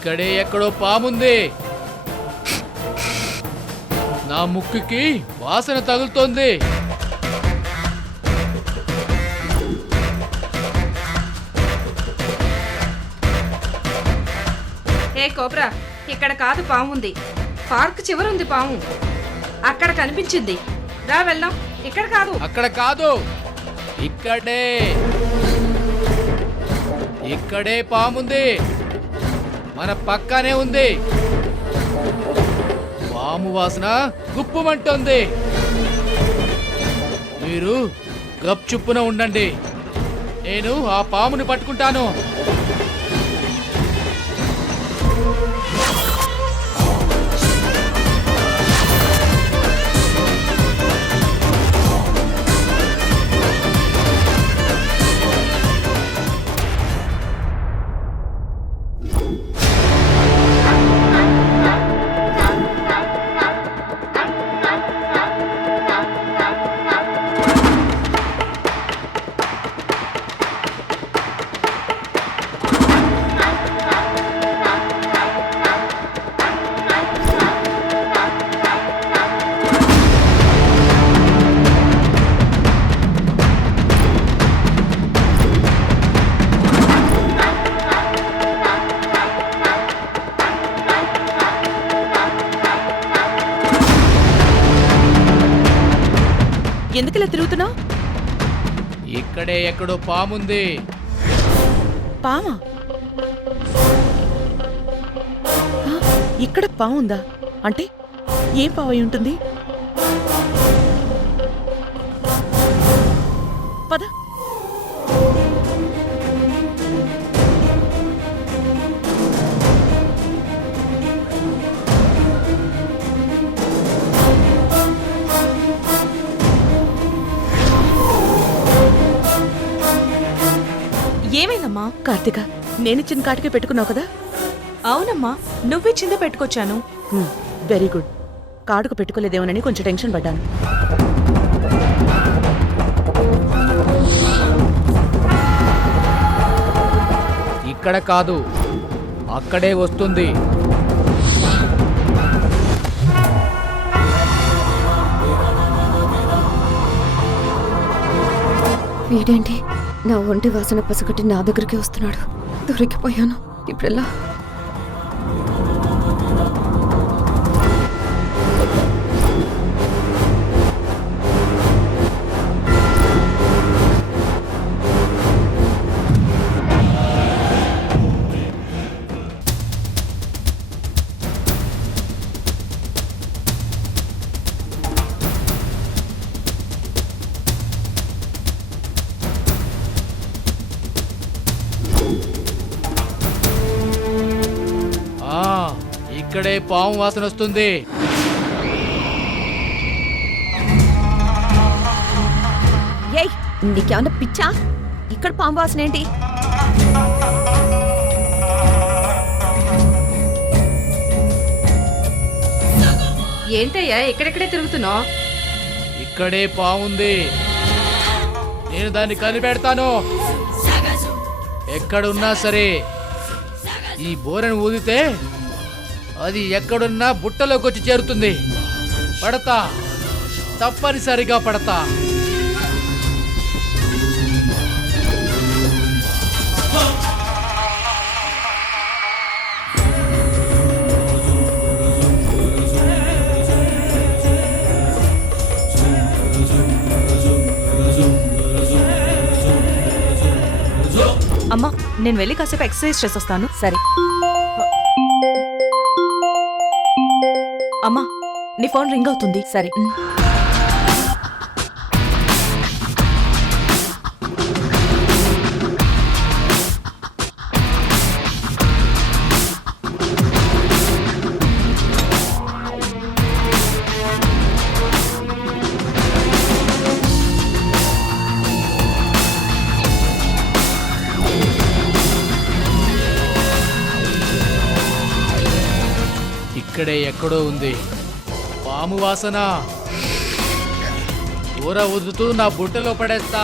ఇక్కడే ఎక్కడో పాముంది. నా ముక్కుకి వాసన తగులుతోంది. ఏ కోబ్రా, ఇక్కడ కాదు పాము ఉంది. పార్క్ చివరుంది పాము. అక్కడ కనిపించింది. రా వెళ్దాం. ఇక్కడ కాదు. అక్కడ కాదు, ఇక్కడే పాముంది. మన పక్కనే ఉంది. పాము వాసన గుప్పుమంటోంది. మీరు గప్చుప్పున ఉండండి. నేను ఆ పాముని పట్టుకుంటాను. ఎందుకులా తిరుగుతున్నావు? ఇక్కడే ఎక్కడో పాముంది. పామా? ఇక్కడ పాముందా? అంటే ఏం పావు అయి ఉంటుంది? పద. ఏమైందమ్మా? కార్తిక, నేనిచ్చిన కాటికే పెట్టుకున్నావు కదా? అవునమ్మా, నువ్విచ్చిందే పెట్టుకొచ్చాను. Very good. కాటుకు పెట్టుకోలేదేమోనని కొంచెం టెన్షన్ పడ్డాను. ఇక్కడ కాదు, అక్కడే వస్తుంది. వీడేంటి నా ఒంటి వాసన పసగట్టి నా దగ్గరికి వస్తున్నాడు? దొరికిపోయాను. ఇప్పుడెలా? ఇక్కడే పాము వాసన వస్తుంది. ఏయ్, నీకేమన్నా పిచ్చా? ఇక్కడ పాము వాసన ఏంటి? ఏంటయ్యా ఎక్కడెక్కడే తిరుగుతున్నావు? ఇక్కడే పాముంది. నేను దాన్ని కనిపెడతాను. ఎక్కడున్నా సరే ఈ బోరను ఊదితే అది ఎక్కడున్నా బుట్టలోకి వచ్చి చేరుతుంది. పడతా, తప్పనిసరిగా పడతా. అమ్మా, నేను వెళ్ళి కాసేపు ఎక్సర్సైజ్ చేసొస్తాను. సరే. అమ్మా, నీ ఫోన్ రింగ్ అవుతుంది. సరే. ఇక్కడే ఎక్కడో ఉంది పాము వాసన. కూర వదుతూ నా బుట్టలో పడేస్తా.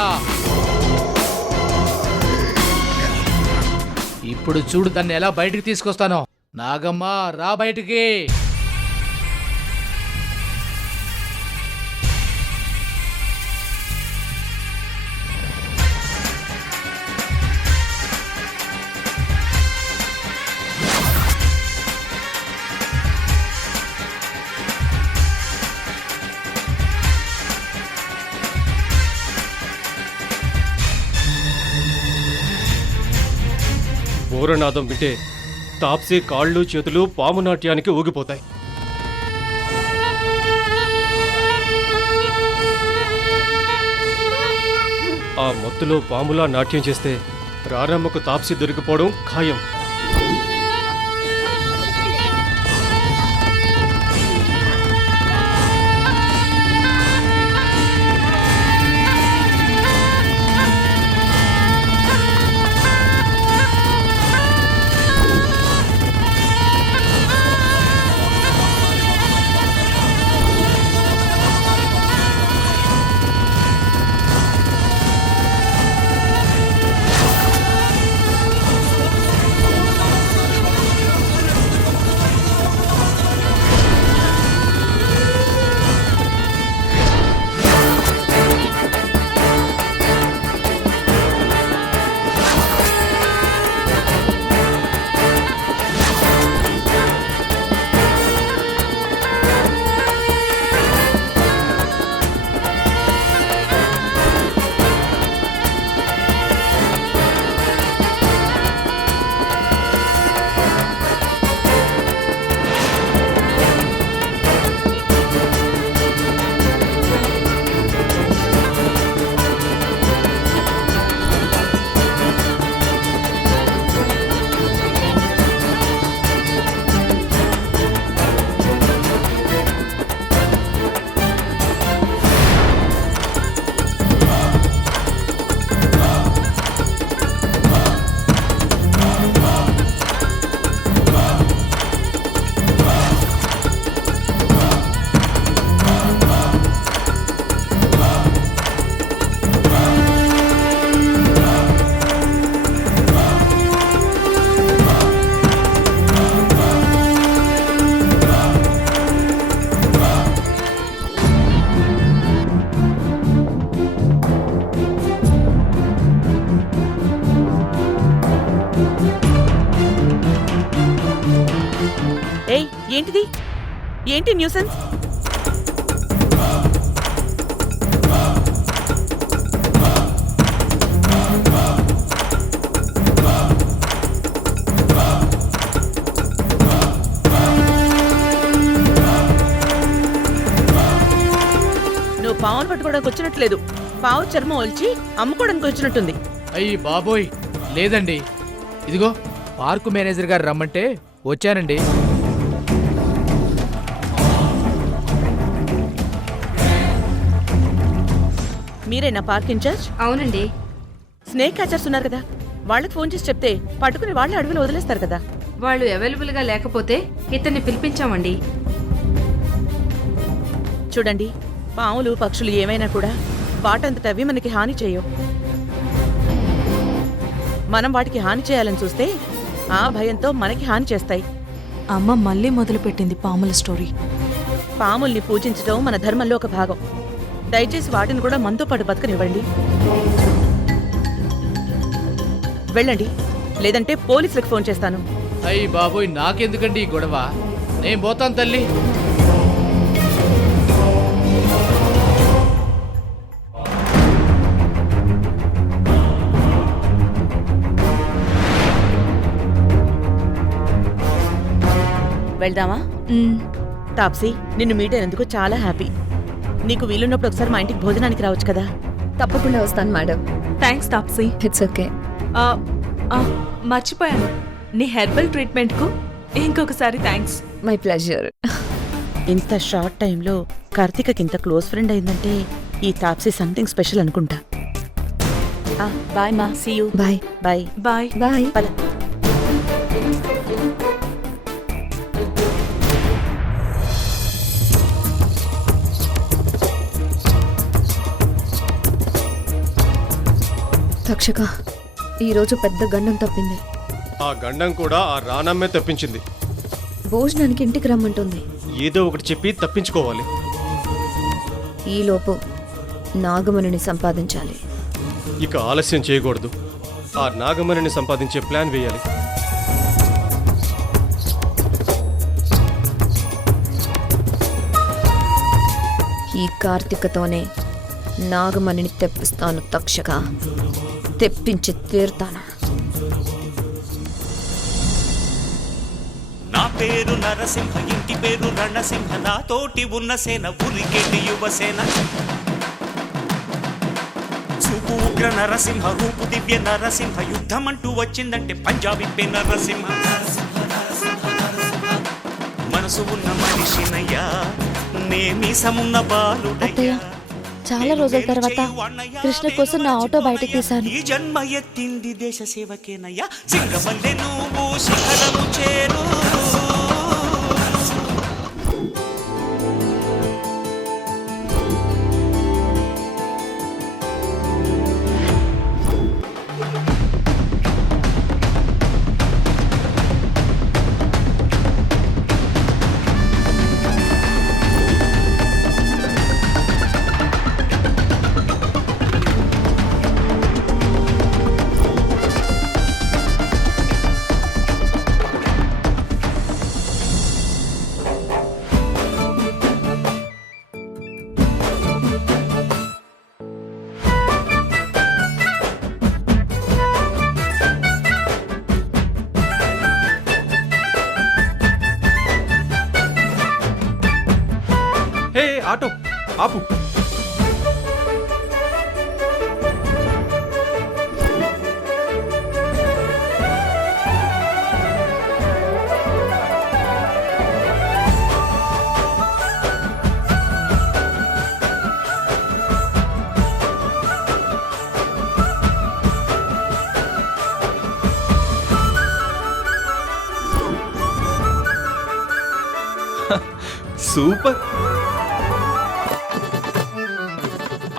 ఇప్పుడు చూడు దాన్ని ఎలా బయటికి తీసుకొస్తానో. నాగమ్మ రా బయటికి. బోరనాదం వింటే తాప్సీ కాళ్ళు చేతులు పాము నాట్యానికి ఊగిపోతాయి. ఆ మత్తులో పాములా నాట్యం చేస్తే రారమ్మకు తాప్సీ దొరికిపోవడం ఖాయం. ఏయ్, ఏంటిది? ఏంటి న్యూసెన్స్? నువ్వు పావును పట్టుకోవడానికి వచ్చినట్లేదు. పావు చర్మం ఒలిచి అమ్ముకోవడానికి వచ్చినట్టుంది. అయ్యి బాబోయ్, లేదండి. ఇదిగో పార్కు మేనేజర్ గారు రమ్మంటే వచ్చానండి. మీరేనా పార్క్ ఇన్ఛార్జ్? అవునండి. స్నేక్ క్యాచర్స్ ఉన్నారు కదా, వాళ్ళకి ఫోన్ చేసి చెప్తే పట్టుకుని వాళ్ళని అడవిలో వదిలేస్తారు కదా. వాళ్ళు అవైలబుల్గా లేకపోతే ఇతన్ని పిలిపించామండి. చూడండి, పాములు పక్షులు ఏమైనా కూడా వాటంతట అవి మనకి హాని చేయవు. మనం వాటికి హాని చేయాలని చూస్తే ఆ భయంతో మనకి హాని చేస్తాయి. అమ్మ మళ్ళీ మొదలుపెట్టింది పాముల స్టోరీ. పాముల్ని పూజించడం మన ధర్మంలో ఒక భాగం. దయచేసి వాటిని కూడా మనతో పాటు బతకనివ్వండి. వెళ్ళండి, లేదంటే పోలీసులకు ఫోన్ చేస్తాను. అయ్యి బాబోయ్, నాకెందుకండి ఈ గొడవ? నేను పోతాను తల్లి. వెళ్దామా? తాప్సీ, నిన్ను మీట్ అయినందుకు చాలా హ్యాపీ. నీకు వీలున్నప్పుడు ఒకసారి మా ఇంటికి భోజనానికి రావచ్చు కదా. తప్పకుండా వస్తాను madam. Thanks Taapsee. It's okay. మర్చిపోయాను, నీ హెర్బల్ ట్రీట్మెంట్కు ఇంకొకసారి థ్యాంక్స్. My pleasure. ఇంత షార్ట్ టైంలో కార్తీకకి ఇంత క్లోజ్ ఫ్రెండ్ అయిందంటే ఈ తాప్సీ సంథింగ్ స్పెషల్ అనుకుంటా. బాయ్ మా, see you. Bye bye bye bye. Takshaka ఈరోజు పెద్ద గండం తప్పింది. ఆ గండం కూడా ఆ రానమ్మే తప్పించింది. భోజనానికి ఇంటికి రమ్మంటుంది. ఏదో ఒకటి చెప్పి తప్పించుకోవాలి. ఈలోపు నాగమణిని సంపాదించాలి. ఇక ఆలస్యం చేయకూడదు. ఆ నాగమణిని సంపాదించే ప్లాన్ వేయాలి. ఈ కార్తీకతోనే నాగమణిని తెప్పిస్తాను తక్షక. తెప్పించి తీరుతాను. నా పేరు నరసింహ, ఇంటి పేరు రణసింహ, నాతోటి ఉన్న సేన ఉరికెట్టి యువసేన. చూపు ఉగ్ర నరసింహ, రూపు దివ్య నరసింహ, యుద్ధమంటూ వచ్చిందంటే పంజాబీ నరసింహ. మనసు ఉన్న మనిషినయ్యా, నే మీసమున్న బాలుడయ్యా. చాలా రోజుల తర్వాత కృష్ణ కోసం నా ఆటో బయటకు తీశాను. ఈ జన్మ ఎత్తింది దేశ సేవకేనయ్యా. సింగమల్లె నువ్వు శిఖరము చేరు. హే ఆటో ఆపు. సూపర్.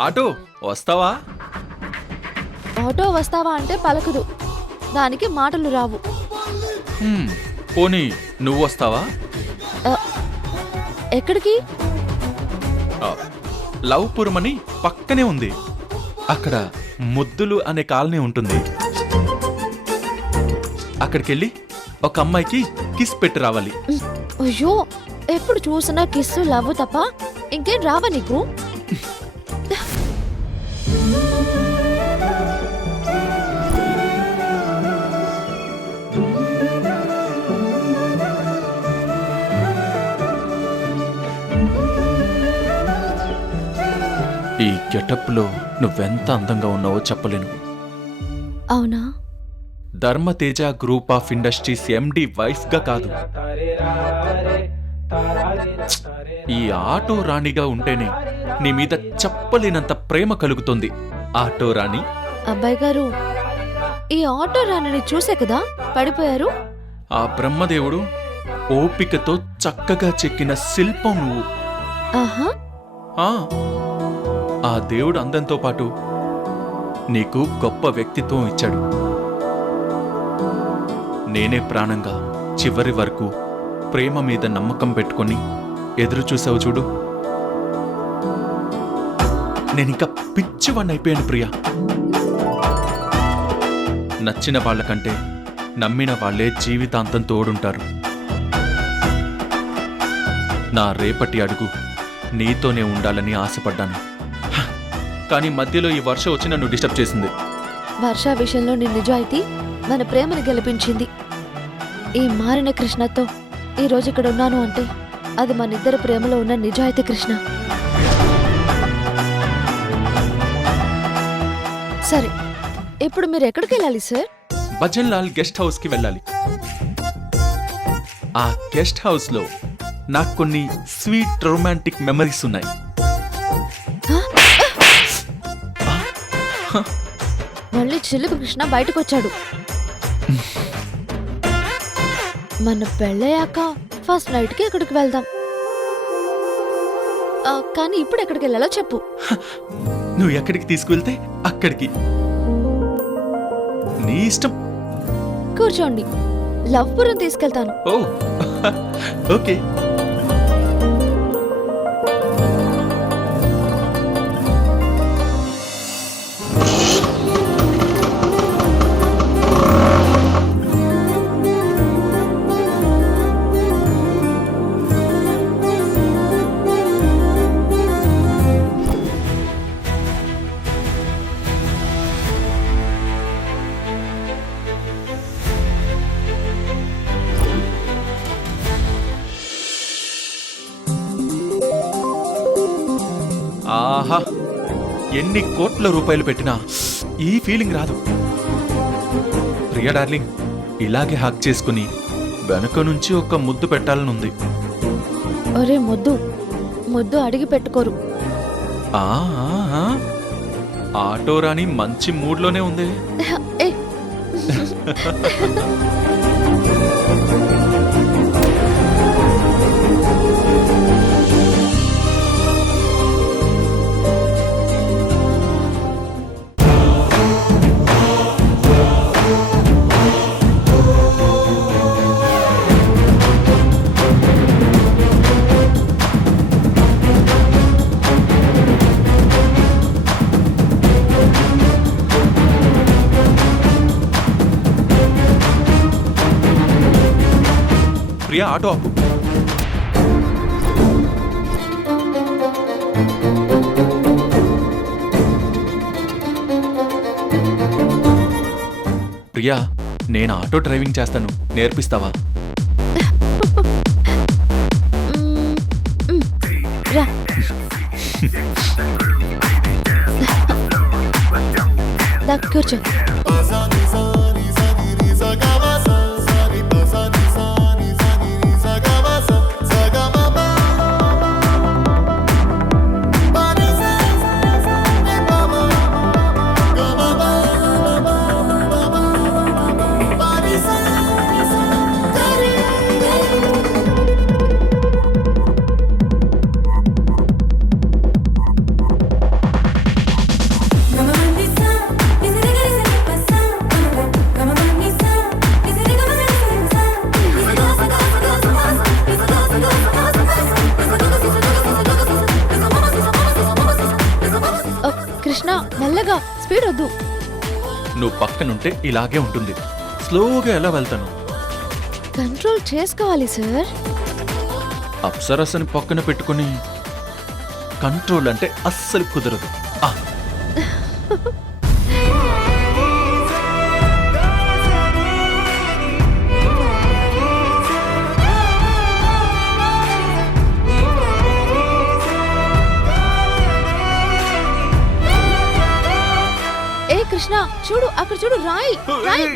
ఆటో వస్తావా? ఆటో వస్తావా అంటే పలకదు, దానికి మాటలు రావు. పోనీ నువ్వు వస్తావా? ఎక్కడికి? లవ్పురం అని పక్కనే ఉంది. అక్కడ ముద్దులు అనే కాలనీ ఉంటుంది. అక్కడికెళ్ళి ఒక అమ్మాయికి కిస్ పెట్టి రావాలి. అయ్యో, ఎప్పుడు చూసినా కిస్సు లవ్ తప్ప ఇంకేం రావా నీకు? ఈ గెటప్లో నువ్వెంత అందంగా ఉన్నావో చెప్పలేను. అవునా? Dharmateja group of industries MD వైఫ్గా కాదు, ఈ ఆటో రాణిగా ఉంటేనే నీ మీద చెప్పలేనంత ప్రేమ కలుగుతుంది. ఆటో రాణి. అబ్బాయి గారు, ఈ ఆటో రాణిని చూసే కదా పడిపోయారు. ఆ బ్రహ్మదేవుడు ఓపికతో చక్కగా చెక్కిన శిల్పం నువ్వు. ఆహా. ఆ దేవుడు అందంతో పాటు నీకు గొప్ప వ్యక్తిత్వం ఇచ్చాడు. నేనే ప్రాణంగా చివరి వరకు ప్రేమ మీద నమ్మకం పెట్టుకొని ఎదురు చూసావు చూడు. నేనింకా పిచ్చివాణ్ణి అయిపోయాను ప్రియా. నచ్చిన వాళ్ళకంటే నమ్మిన వాళ్లే జీవితాంతం తోడుంటారు. నా రేపటి అడుగు నీతోనే ఉండాలని ఆశపడ్డాను. కానీ మధ్యలో ఈ వర్ష వచ్చి నన్ను డిస్టర్బ్ చేసింది. వర్ష విషయంలో నీ నిజాయితీ మన ప్రేమను గెలిపించింది. ఈ మారిన కృష్ణతో ఈ రోజు ఇక్కడ ఉన్నాను అంటే అది మనిద్దరి ప్రేమలో ఉన్న నిజాయితీ కృష్ణ. సరే, ఇప్పుడు మీరు ఎక్కడికి వెళ్ళాలి sir? Bhajan Lal guest house కి వెళ్ళాలి. ఆ గెస్ట్ హౌస్ లో నాకు కొన్ని స్వీట్ రొమాంటిక్ మెమరీస్ ఉన్నాయి. మళ్ళీ చిలుపు కృష్ణ బయటకు వచ్చాడు. మన పెళ్ళయ్యాక ఫస్ట్ నైట్ కి ఎక్కడికి వెళ్దాం. కానీ ఇప్పుడు ఎక్కడికి వెళ్ళాలో చెప్పు. నువ్వు ఎక్కడికి తీసుకువెళ్తే అక్కడికి. నీ ఇష్టం. కూర్చోండి, లవ్పురం తీసుకెళ్తాను. ఓ ఓకే. ఆహా, ఎన్ని కోట్ల రూపాయలు పెట్టినా ఈ ఫీలింగ్ రాదు. ప్రియా డార్లింగ్, ఇలాగే హక్ చేసుకుని వెనక నుంచి ఒక ముద్దు పెట్టాలనుంది. ఒరే ముద్దు, ముద్దు అడిగి పెట్టుకోరు. ఆ, ఆ, ఆ. ఆటో రాణి మంచి మూడ్లోనే ఉంది. ఏ ప్రియా, ఆటో ఆపు. ప్రియా, నేను ఆటో డ్రైవింగ్ చేస్తాను, నేర్పిస్తావా? రా. దా, కూర్చో. కృష్ణ, మెల్లగా, స్పీడ్ వద్దు. నువ్వు పక్కనుంటే ఇలాగే ఉంటుంది. స్లోగా ఎలా వెళ్తాను? కంట్రోల్ చేసుకోవాలి సార్. అప్సరసని పక్కన పెట్టుకుని కంట్రోల్ అంటే అస్సలు కుదరదు. ఆ, ఏ కృష్ణ, చూడు అక్కడ, చూడు రాయి, రాయి.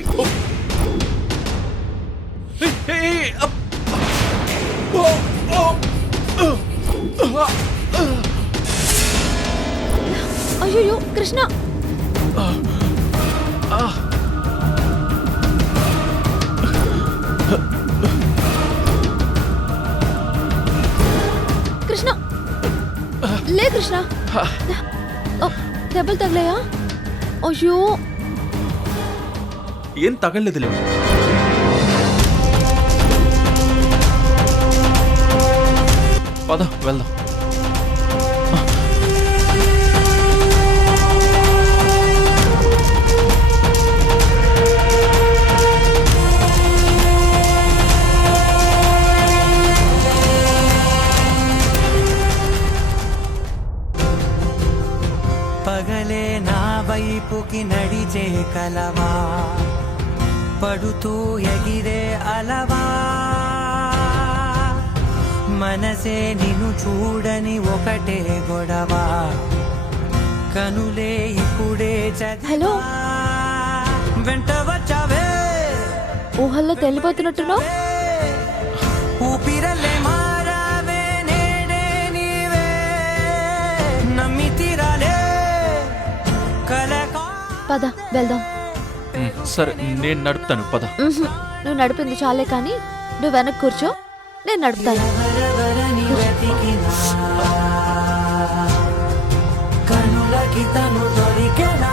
అయ్యో కృష్ణ. కృష్ణ, లే కృష్ణ. దెబ్బలు తగిలాయా? అయ్యో, ఏం తగలేదులే. పద వెళ్దాం. పగలే నా వైపుకి నడిచే కలవా, పడుతూ ఎగిరే అలవా, మనసే నిన్ను చూడని ఒకటే గొడవ, కనులే ఇప్పుడే హలో, వెంట వచ్చావే, ఊహల్లో తెలిపోతున్నట్టున్నావు. ఊపిరల్లే మారావే, నేడే నీవే, నమ్మి తీరాలే కలకా. పద వెళ్దాం. సరే, నేను నడుపుతాను, పద. నువ్వు నడిపింది చాలే కానీ నువ్వు వెనక్కి కూర్చో, నేను నడుపుతాను. కనులకి తను దొరికెనా,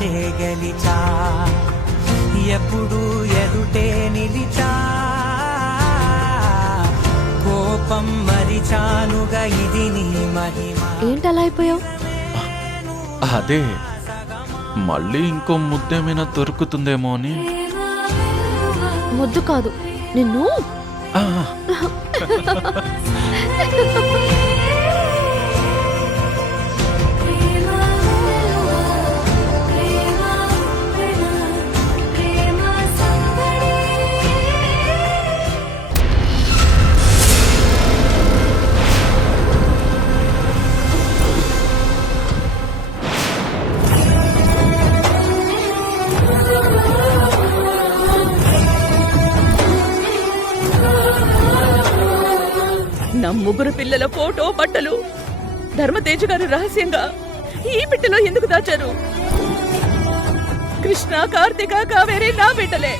మనసే గెలిచా ఎప్పుడు ఎదుటే నిలిచా కోపం మరిచానుగా ఇది నీ మహిమ ఏంటి అలా అయిపోయావు? అదే మళ్ళీ ఇంకో ముద్దేమైనా దొరుకుతుందేమో అని. ముద్దు కాదు నిన్ను. ఆ, నా ముగ్గురు పిల్లల ఫోటో బట్టలు ధర్మతేజ గారు రహస్యంగా ఈ పెట్టెలో ఎందుకు దాచారు? కృష్ణ, కార్తీక, కావేరి నా బిడ్డలే.